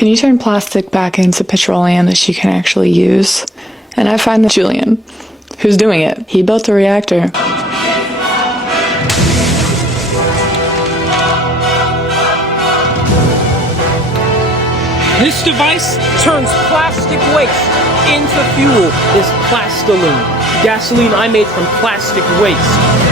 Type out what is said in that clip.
Can you turn plastic back into petroleum that you can actually use? And I find that Julian, who's doing it, he built a reactor. This device turns plastic waste into fuel. This Plastiloon. Gasoline I made from plastic waste.